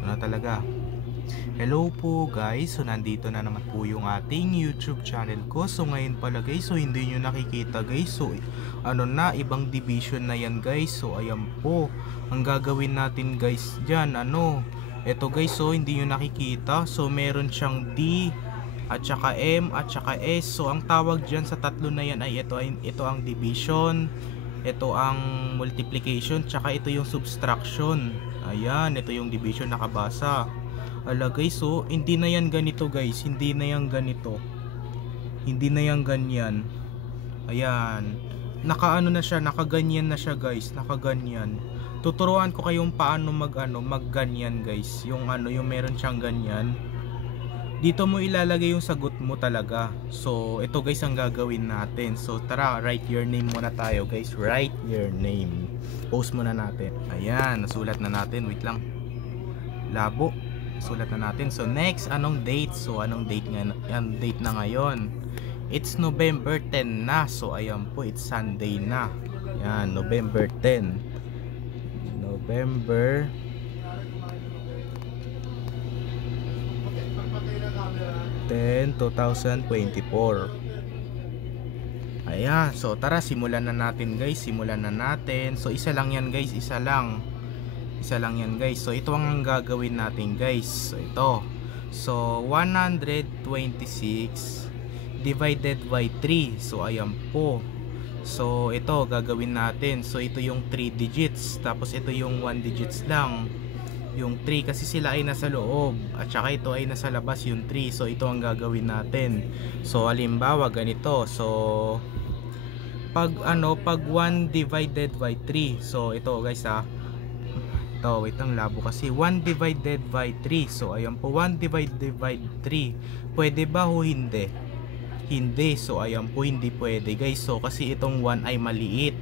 Na talaga. Hello po guys, so nandito na naman po yung ating YouTube channel ko. So ngayon pala guys, so hindi nyo nakikita guys. So ano na, ibang division na yan guys. So ayan po, ang gagawin natin guys dyan, eto guys, so hindi nyo nakikita. So meron siyang D at saka M at saka S. So ang tawag dyan sa tatlo na yan ay ito ang division, ito ang multiplication, tsaka ito yung subtraction. Ayan, ito yung division nakabasa. Ala guys, so hindi na yan ganito guys, hindi na yan ganito, hindi na yan ganyan. Ayan, nakaano na siya, nakaganyan na siya guys, nakaganyan. Tuturuan ko kayong paano magganyan guys. Yung yung meron siyang ganyan, dito mo ilalagay yung sagot mo talaga. So ito guys ang gagawin natin. So tara, write your name muna tayo guys. Write your name. Post muna natin. Ayan, nasulat na natin. Wait lang, labo. Sulat na natin. So next, anong date? So anong date nga? Yan, date na ngayon. It's November 10 na. So ayan po, it's Sunday na. Yan, November 10. November 10, 2024. Ayan, so tara, simulan na natin guys. Simulan na natin. So isa lang yan guys, isa lang yan guys. So ito ang gagawin natin guys. So ito, so 126 divided by 3. So ayan po. So ito gagawin natin. So ito yung 3 digits, tapos ito yung 1 digits lang. Yung 3 kasi sila ay nasa loob, at saka ito ay nasa labas yung 3. So ito ang gagawin natin. So halimbawa ganito. So pag 1 divided by 3. So ito guys ito, wait lang, labo kasi. 1 divided by 3. So ayan po, 1 divided by 3. Pwede ba o hindi? Hindi. So ayan po, hindi pwede guys. So kasi itong 1 ay maliit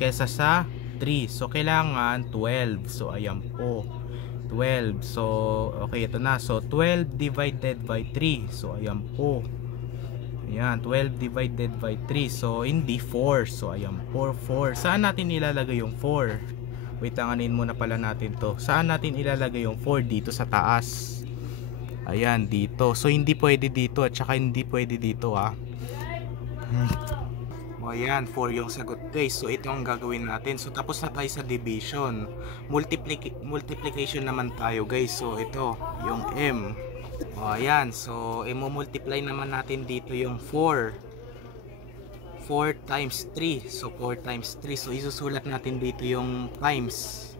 kesa sa 3. So kailangan 12. So ayan po, 12. So okay, ito na. So 12 divided by 3. So ayan po. Ayan, 12 divided by 3. So hindi 4. So ayan po, 4. Saan natin ilalagay yung 4? Wait, tanganin muna pala natin to. Saan natin ilalagay yung 4? Dito sa taas. Ayan, dito. So hindi pwede dito at saka hindi pwede dito O ayan, 4 yung sagot guys. So ito ang gagawin natin. So tapos na tayo sa division. Multiplication naman tayo guys. So ito, yung M. O ayan, so i-multiply naman natin dito yung 4 times 3. So 4 times 3. So isusulat natin dito yung times.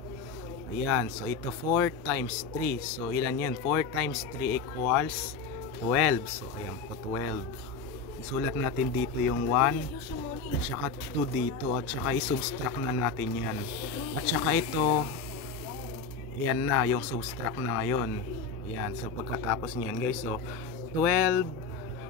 Ayan, so ito 4 times 3. So ilan yan? 4 times 3 equals 12. So ayan po, 12. Isulat natin dito yung 1 at saka 2 dito, at saka i-subtract na natin yan. At saka ito, yan na, yung subtract na ngayon. Ayan, so pagkatapos niyan guys, so 12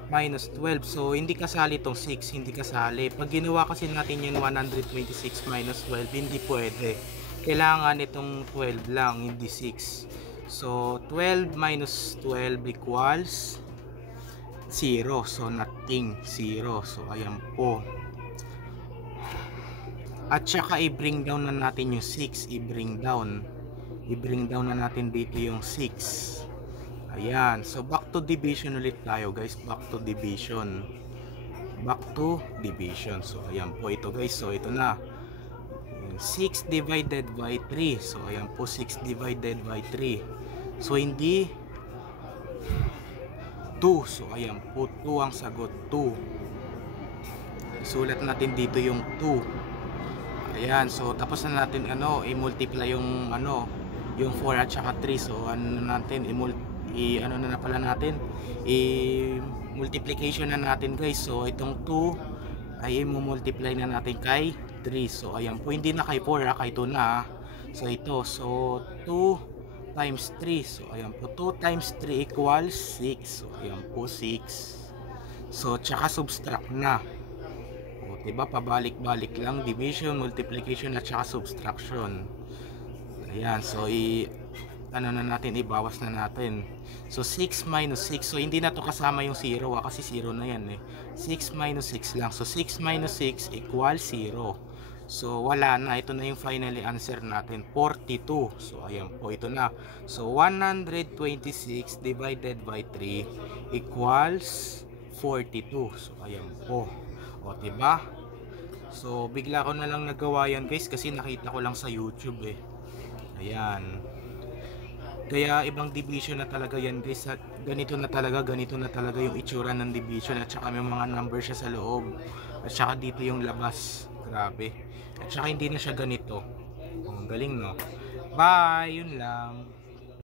minus 12. So hindi kasali itong 6, hindi kasali. Pag ginawa kasi natin yung 126 minus 12, hindi pwede. Kailangan itong 12 lang, hindi 6. So 12 minus 12 equals 0. So nothing, 0. So ayan po. At saka i-bring down na natin yung 6. I-bring down na natin dito yung 6. Ayan, so back to division ulit tayo guys. Back to division. So ayan po, ito guys. So ito na, 6 divided by 3. So ayan po, 6 divided by 3. So hindi 2. So ayan po, 2 ang sagot, 2. Isulat natin dito yung 2. Ayan, so tapos na natin i-multiply yung yung 4 at saka 3. So natin multiplication na natin guys. So itong 2 ay i-multiply na natin kay 3. So ayan po, hindi na kay 4 kay 2 na. So ito, so 2 times 3. So ayan po, 2 times 3 equals 6. So ayan po, 6. So tsaka subtract na. O diba, pabalik-balik lang, division, multiplication at saka subtraction. Ayan, so na natin, ibawas na natin. So 6 minus 6. So hindi na to kasama yung 0 kasi 0 na yan 6 minus 6 lang. So 6 minus 6 equals 0. So wala na, ito na yung finally answer natin, 42. So ayan po, ito na. So 126 divided by 3 equals 42. So ayan po. O diba? So bigla ko na lang nagawa yan guys kasi nakita ko lang sa YouTube eh. Ayan. Kaya ibang division na talaga yan guys. At ganito na talaga yung itsura ng division. At saka may mga number siya sa loob. At saka dito yung labas. Grabe. At saka hindi na siya ganito. Ang galing no. Bye! Yun lang.